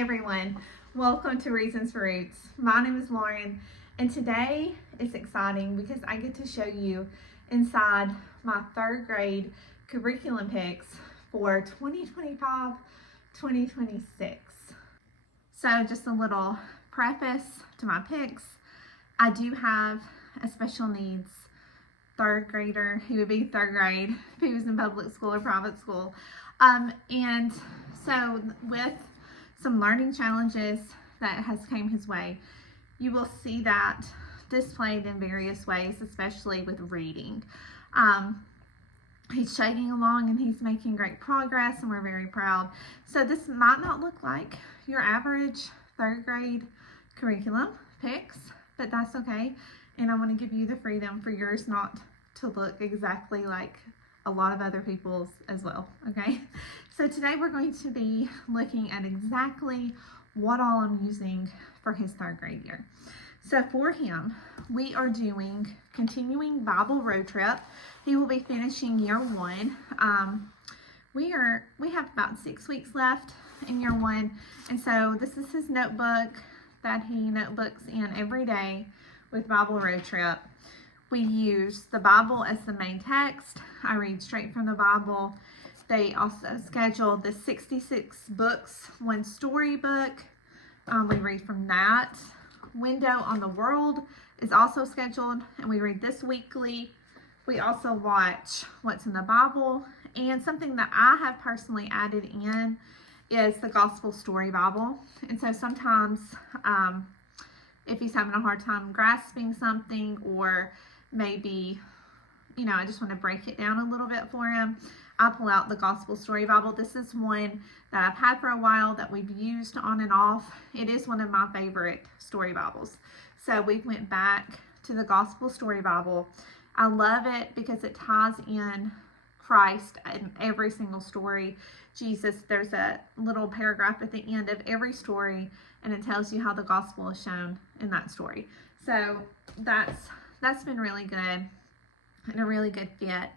Hey everyone, welcome to Reasons for Roots. My name is Lauren, and today is exciting because I get to show you inside my third grade curriculum picks for 2025-2026. So just a little preface to my picks. I do have a special needs third grader who would be third grade who was in public school or private school. And so with some learning challenges that has came his way, you will see that displayed in various ways, especially with reading. He's chugging along and he's making great progress, and we're very proud. So this might not look like your average third grade curriculum picks, but that's okay. And I want to give you the freedom for yours not to look exactly like a lot of other people's as well, okay? So today we're going to be looking at exactly what all I'm using for his third grade year. So for him, we are doing continuing Bible road trip. He will be finishing year one. We have about 6 weeks left in year one, and so this is his notebook that he notebooks in every day with Bible road trip. We use the Bible as the main text. I read straight from the Bible. They also schedule the 66 books, one storybook. We read from that. Window on the World is also scheduled, and we read this weekly. We also watch What's in the Bible, and something that I have personally added in is the Gospel Story Bible. And so sometimes if he's having a hard time grasping something, or maybe, I just want to break it down a little bit for him, I pull out the Gospel Story Bible. This is one that I've had for a while that we've used on and off. It is one of my favorite story Bibles. So we went back to the Gospel Story Bible. I love it because it ties in Christ in every single story. Jesus, there's a little paragraph at the end of every story, and it tells you how the gospel is shown in that story. So that's been really good and a really good fit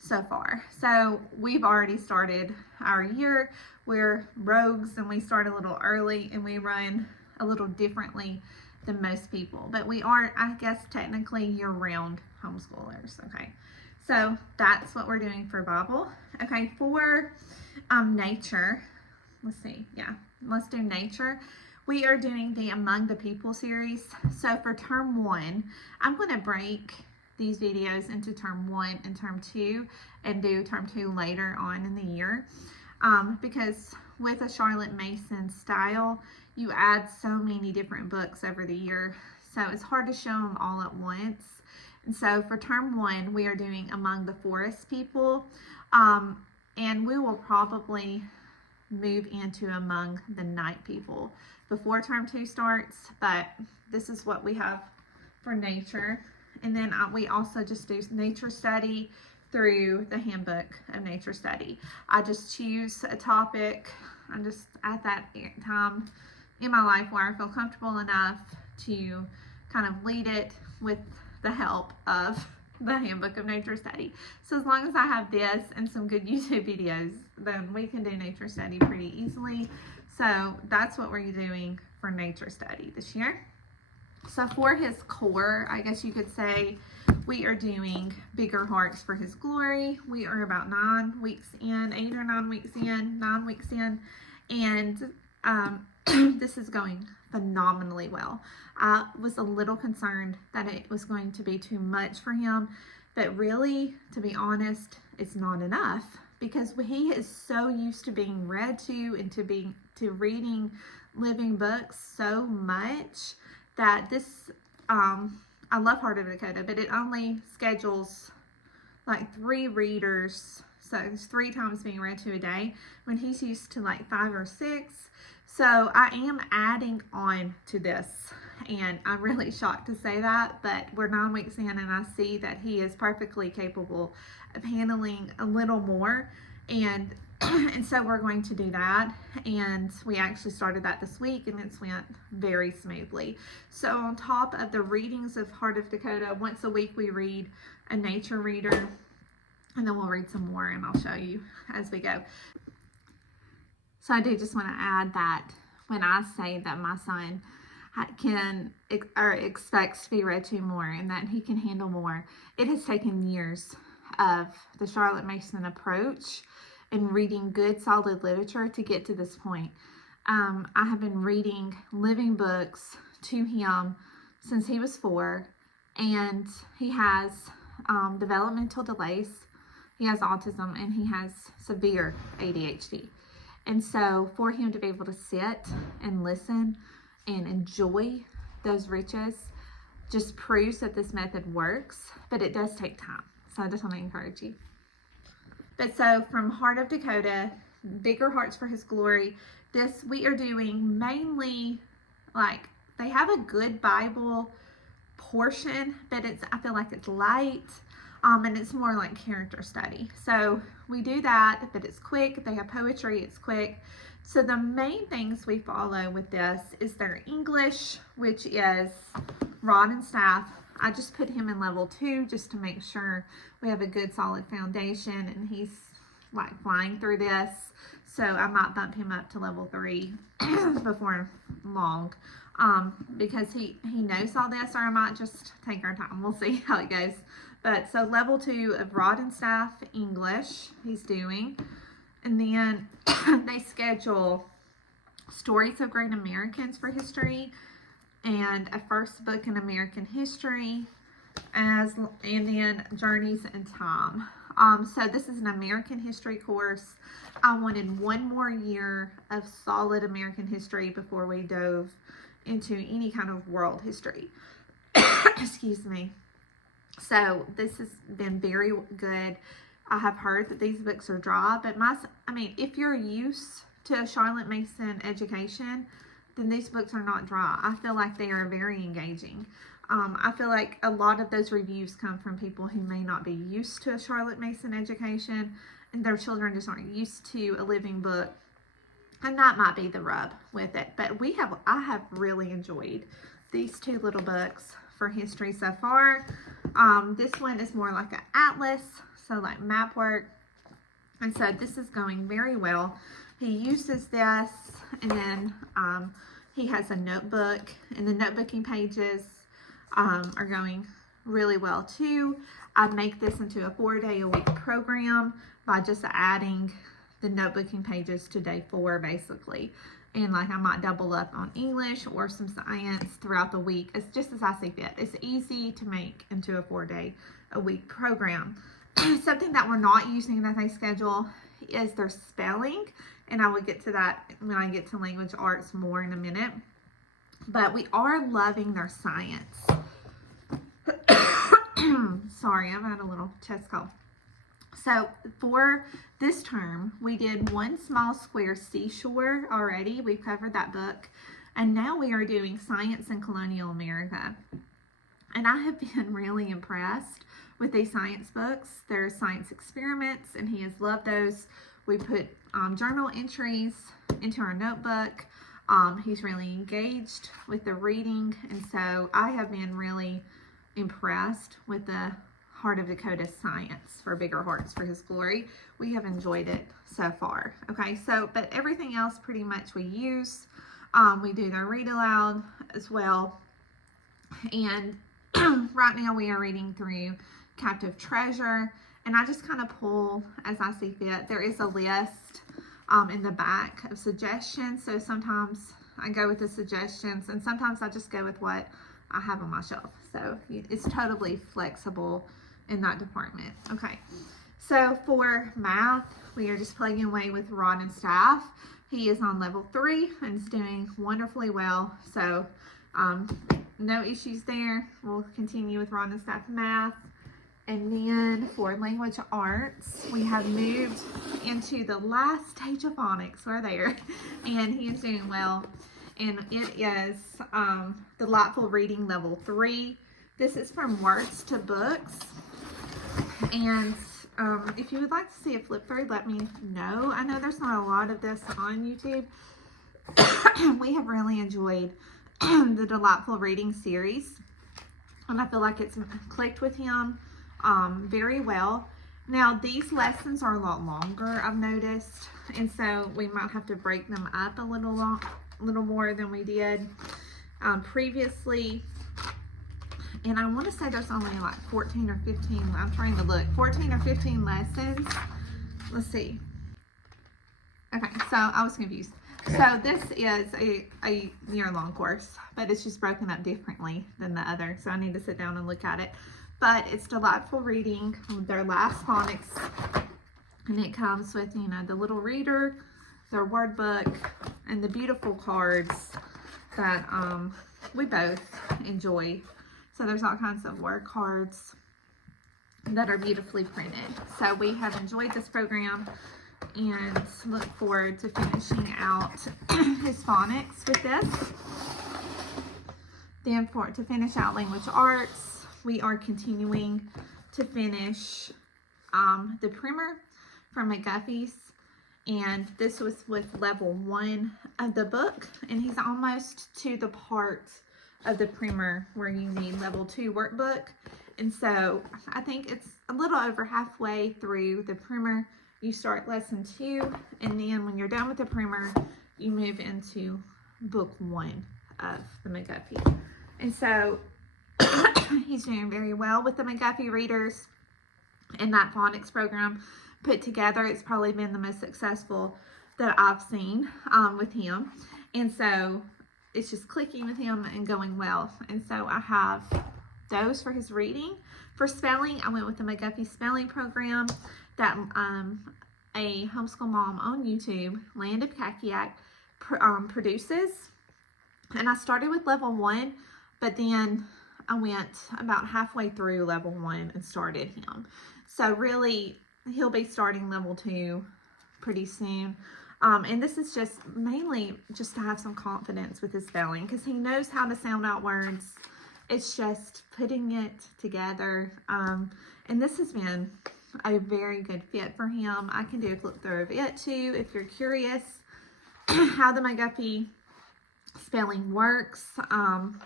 so far. So we've already started our year. We're rogues, and we start a little early, and we run a little differently than most people, but we are, I guess, technically year-round homeschoolers. Okay, so that's what we're doing for Bible. Okay, for nature, let's do nature. We are doing the Among the People series. So for term 1, I'm going to break these videos into term 1 and term 2 and do term 2 later on in the year, because with a Charlotte Mason style, you add so many different books over the year, so it's hard to show them all at once. And so for term 1, we are doing Among the Forest People, and we will probably move into Among the Night People before term 2 starts, but this is what we have for nature. And then we also just do nature study through the Handbook of Nature Study. I just choose a topic. I'm just at that time in my life where I feel comfortable enough to kind of lead it with the help of the Handbook of Nature Study. So as long as I have this and some good YouTube videos, then we can do nature study pretty easily. So that's what we're doing for nature study this year. So for his core, I guess you could say, we are doing Bigger Hearts for His Glory. We are about 9 weeks in, 8 or 9 weeks in, 9 weeks in, and this is going phenomenally well. I was a little concerned that it was going to be too much for him, but really, to be honest, it's not enough, because he is so used to being read to and to reading living books so much that this, I love Heart of Dakota, but it only schedules like 3 readers, so it's 3 times being read to a day, when he's used to like 5 or 6. So I am adding on to this, and I'm really shocked to say that, but we're 9 weeks in, and I see that he is perfectly capable of handling a little more, and so we're going to do that, and we actually started that this week, and it's went very smoothly. So on top of the readings of Heart of Dakota, once a week we read a nature reader, and then we'll read some more, and I'll show you as we go. So I do just want to add that when I say that my son can or expects to be read to more and that he can handle more. It has taken years of the Charlotte Mason approach and reading good solid literature to get to this point. I have been reading living books to him since he was 4, and he has developmental delays, he has autism, and he has severe ADHD. And so for him to be able to sit and listen and enjoy those riches just proves that this method works, but it does take time. So I just want to encourage you. But so from Heart of Dakota, Bigger Hearts for His Glory, this we are doing mainly, like, they have a good Bible portion, but I feel like it's light, and it's more like character study. So we do that, but it's quick. They have poetry, it's quick. So the main things we follow with this is their English, which is Rod and Staff. I just put him in level 2 just to make sure we have a good solid foundation, and he's like flying through this. So I might bump him up to level 3 before long, because he knows all this, or I might just take our time. We'll see how it goes. But so level 2 of Rod and Staff English he's doing. And then they schedule Stories of Great Americans for history and a first book in American history, and then Journeys in Time. So this is an American history course. I wanted one more year of solid American history before we dove into any kind of world history. Excuse me. So this has been very good. I have heard that these books are dry, but if you're used to a Charlotte Mason education, then these books are not dry. I feel like they are very engaging. I feel like a lot of those reviews come from people who may not be used to a Charlotte Mason education, and their children just aren't used to a living book, and that might be the rub with it. But I have really enjoyed these 2 little books for history so far. This one is more like an atlas, so like map work, and so this is going very well. He uses this, and then he has a notebook, and the notebooking pages are going really well too. I make this into a 4-day-a-week program by just adding the notebooking pages to day 4 basically. And like I might double up on English or some science throughout the week. It's just as I see fit. It's easy to make into a 4-day-a-week program. Something that we're not using that they schedule is their spelling. And I will get to that when I get to language arts more in a minute. But we are loving their science. Sorry, I've had a little chest cold. So for this term, we did One Small Square Seashore already. We've covered that book. And now we are doing Science in Colonial America. And I have been really impressed with these science books. They're science experiments, and he has loved those. We put journal entries into our notebook. He's really engaged with the reading, and so I have been really impressed with the Heart of Dakota science for Bigger Hearts for His Glory. We have enjoyed it so far. Okay, so but everything else pretty much we use. We do their read aloud as well, and right now we are reading through Captive Treasure, and I just kind of pull as I see fit. There is a list in the back of suggestions, so sometimes I go with the suggestions, and sometimes I just go with what I have on my shelf. So it's totally flexible in that department. Okay, so for math, we are just plugging away with Rod and Staff. He is on level 3 and is doing wonderfully well, so no issues there. We'll continue with Rod and Staff math. And then for language arts, we have moved into the last stage of phonics. We're there, and he is doing well. And it is Delightful Reading Level 3. This is from Words to Books. And if you would like to see a flip through, let me know. I know there's not a lot of this on YouTube. We have really enjoyed the Delightful Reading series, and I feel like it's clicked with him very well. Now these lessons are a lot longer, I've noticed, and so we might have to break them up a little a little more than we did previously. And I want to say there's only like 14 or 15, I'm trying to look, 14 or 15 lessons. Let's see. Okay, so I was confused. So this is a year-long course, but it's just broken up differently than the other. So I need to sit down and look at it. But it's delightful reading, their last phonics. And it comes with, you know, the little reader, their word book, and the beautiful cards that we both enjoy. So there's all kinds of word cards that are beautifully printed. So we have enjoyed this program and look forward to finishing out his phonics with this. Then to finish out language arts, we are continuing to finish the primer from McGuffey's, and this was with level 1 of the book, and he's almost to the part of the primer where you need level 2 workbook. And so I think it's a little over halfway through the primer. You start lesson 2, and then when you're done with the primer, you move into book 1 of the McGuffey. And so he's doing very well with the McGuffey readers, and that phonics program put together, it's probably been the most successful that I've seen with him. And so it's just clicking with him and going well. And so I have those for his reading. For spelling, I went with the McGuffey spelling program that a homeschool mom on YouTube, Land of Kakiak, produces. And I started with level 1, but then I went about halfway through level 1 and started him. So really, he'll be starting level 2 pretty soon. And this is just mainly just to have some confidence with his spelling, because he knows how to sound out words. It's just putting it together. And this has been a very good fit for him. I can do a flip through of it too if you're curious how the McGuffey spelling works.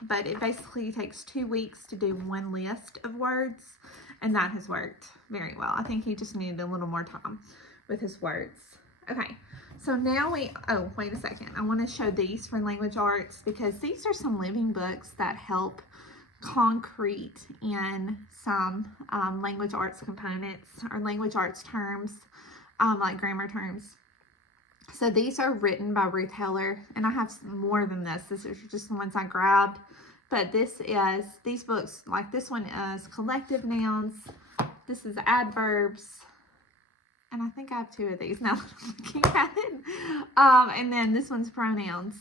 But it basically takes 2 weeks to do 1 list of words, and that has worked very well. I think he just needed a little more time with his words. Okay, so now oh, wait a second. I want to show these for language arts, because these are some living books that help concrete in some language arts components or language arts terms, like grammar terms. So these are written by Ruth Heller, and I have more than this. This is just the ones I grabbed. But these books, like this one is collective nouns. This is adverbs. And I think I have 2 of these now that I'm looking at it. And then this one's pronouns.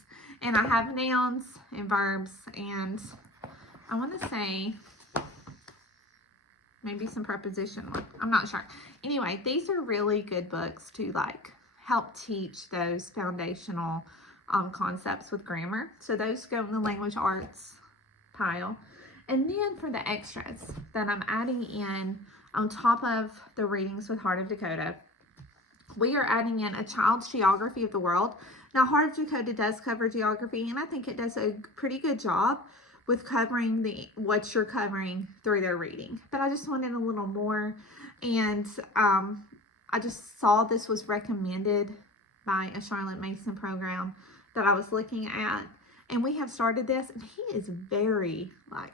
And I have nouns and verbs, and I want to say maybe some preposition. I'm not sure. Anyway, these are really good books to like help teach those foundational concepts with grammar. So those go in the language arts pile. And then for the extras that I'm adding in on top of the readings with Heart of Dakota, we are adding in a child's geography of the world. Now, Heart of Dakota does cover geography, and I think it does a pretty good job with covering what you're covering through their reading. But I just wanted a little more, and I just saw this was recommended by a Charlotte Mason program that I was looking at, and we have started this, and he is very, like,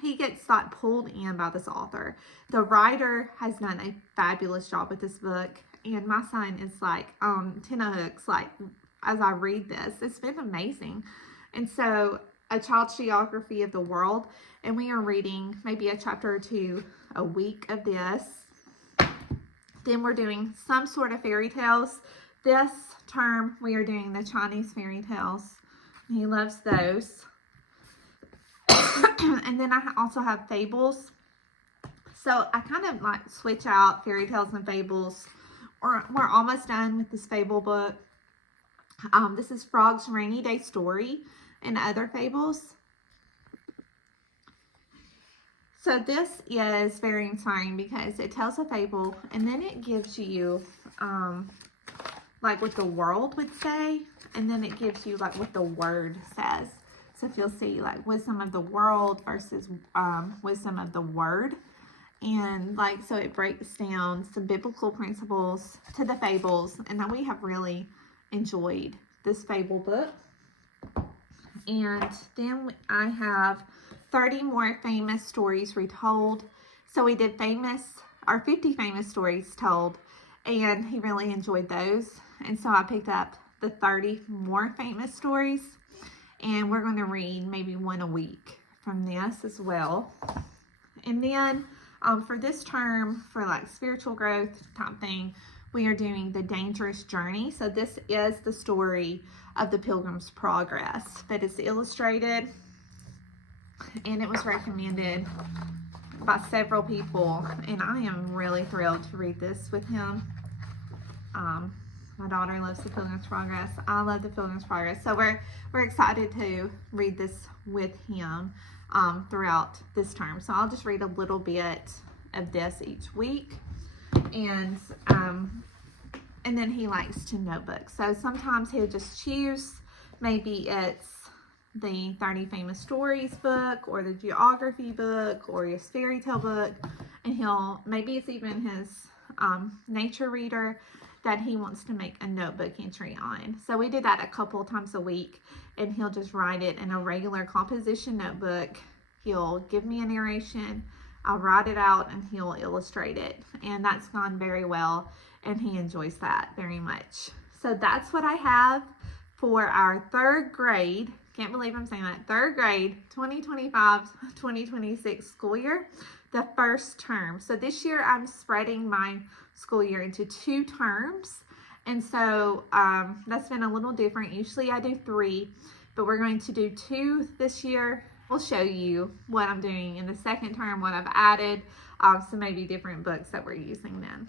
he gets, like, pulled in by this author. The writer has done a fabulous job with this book, and my son is, like, tenterhooks, like, as I read this. It's been amazing. And so, a child's geography of the world, and we are reading maybe a chapter or 2 a week of this. Then we're doing some sort of fairy tales. This term, we are doing the Chinese fairy tales. He loves those. And then I also have fables. So I kind of like switch out fairy tales and fables. We're almost done with this fable book. This is Frog's Rainy Day Story and Other Fables. So this is very inspiring because it tells a fable, and then it gives you like what the world would say, and then it gives you like what the word says. So if you'll see like wisdom of the world versus wisdom of the word. And like, so it breaks down some biblical principles to the fables. And we have really enjoyed this fable book. And then I have 30 more famous stories retold. So we did 50 famous stories told, and he really enjoyed those. And so I picked up the 30 more famous stories, and we're going to read maybe one a week from this as well. And then for this term, for like spiritual growth type thing, we are doing The Dangerous Journey. So this is the story of the Pilgrim's Progress, but it's illustrated, and it was recommended by several people, and I am really thrilled to read this with him. My daughter loves the Pilgrim's Progress. I love the Pilgrim's Progress. So we're excited to read this with him throughout this term. So I'll just read a little bit of this each week. And then he likes to notebook. So sometimes he'll just choose, maybe it's the 30 Famous Stories book, or the geography book, or his fairy tale book, and maybe it's even his nature reader that he wants to make a notebook entry on. So we do that a couple times a week, and he'll just write it in a regular composition notebook. He'll give me a narration, I'll write it out, and he'll illustrate it. And that's gone very well, and he enjoys that very much. So that's what I have for our third grade. Can't believe I'm saying that. Third grade 2025-2026 school year, the first term. So this year I'm spreading my school year into 2 terms. And so that's been a little different. Usually I do 3, but we're going to do 2 this year. We'll show you what I'm doing in the second term, what I've added, some maybe different books that we're using then.